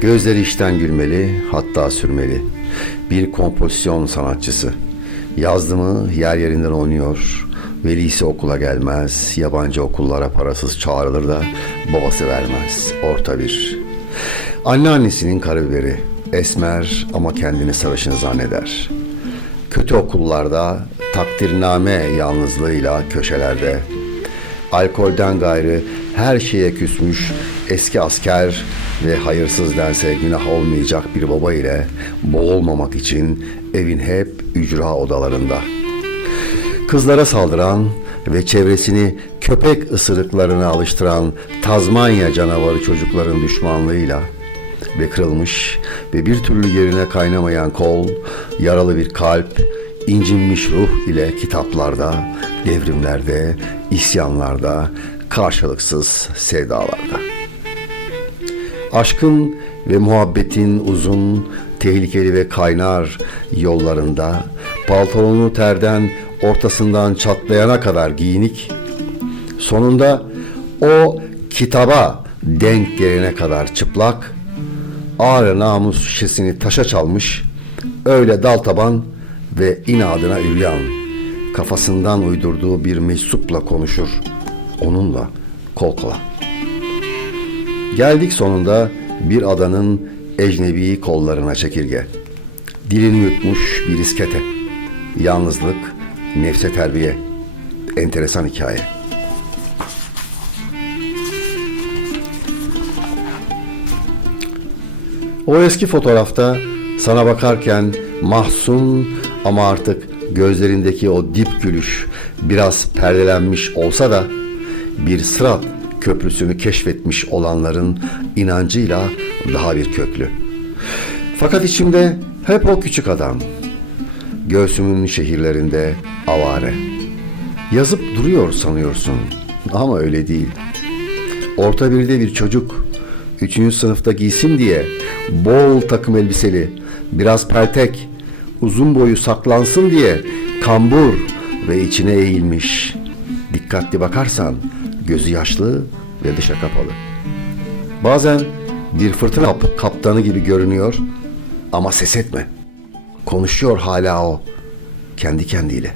Gözleri işten gülmeli, hatta sürmeli. Bir kompozisyon sanatçısı. Yazdı mı yer yerinden oynuyor. Velisi okula gelmez, yabancı okullara parasız çağrılır da babası vermez. Orta bir. Anneannesinin karabiberi. Esmer ama kendini sarışın zanneder. Kötü okullarda takdirname yalnızlığıyla köşelerde. Alkolden gayrı her şeye küsmüş eski asker ve hayırsız dense günah olmayacak bir baba ile boğulmamak için evin hep ücra odalarında. Kızlara saldıran ve çevresini köpek ısırıklarına alıştıran Tazmanya canavarı çocukların düşmanlığıyla ve kırılmış ve bir türlü yerine kaynamayan kol, yaralı bir kalp, incinmiş ruh ile kitaplarda, devrimlerde, isyanlarda, karşılıksız sevdalarda. Aşkın ve muhabbetin uzun, tehlikeli ve kaynar yollarında paltolonu terden ortasından çatlayana kadar giyinik, sonunda o kitaba denk gelene kadar çıplak, ağrı namus şişesini taşa çalmış, öyle dal taban ve inadına üryan, kafasından uydurduğu bir meczupla konuşur, onunla kol kola. Geldik sonunda bir adanın ecnebi kollarına çekirge. Dilini yutmuş bir iskete. Yalnızlık, nefse terbiye. Enteresan hikaye. O eski fotoğrafta sana bakarken mahzun ama artık gözlerindeki o dip gülüş biraz perdelenmiş olsa da bir sırat köprüsünü keşfetmiş olanların inancıyla daha bir köklü. Fakat içimde hep o küçük adam. Göğsümün şehirlerinde avare. Yazıp duruyor sanıyorsun ama öyle değil. Orta birde bir çocuk üçüncü sınıfta giysin diye bol takım elbiseli, biraz peltek, uzun boyu saklansın diye kambur ve içine eğilmiş. Dikkatli bakarsan gözü yaşlı ve dışa kapalı. Bazen bir fırtına kap- kaptanı gibi görünüyor ama ses etme. Konuşuyor hala o kendi kendiyle.